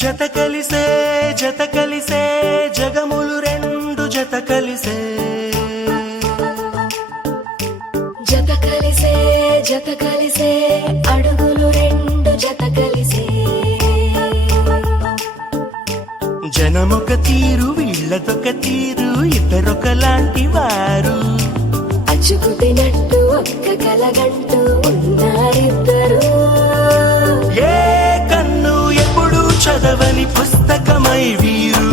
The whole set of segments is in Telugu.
జత కలిసే జగములు రెండు జత కలిసే అడుగులు రెండు జత కలిసే జనమొక తీరు వీళ్ళదొక తీరు ఇద్దరొకలాంటి వారు అచ్చుకుతినట్టు ఒక్క కలగంటూ ఉన్నారిద్దరు ఏ కన్ను ఎప్పుడు చదవని పుస్తకమై వీరు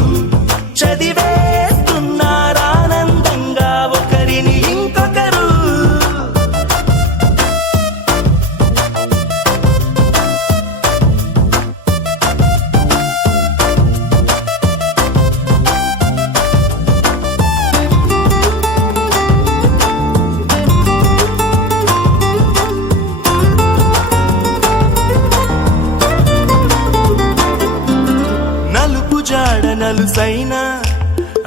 చదివేస్తున్నారానందంగా ఒకరిని ఇంకొకరు. నలుపు జాడ నలుసైన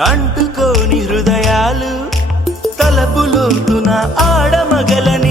అంటుకోని హృదయాలు తలపులోతున ఆడమగలని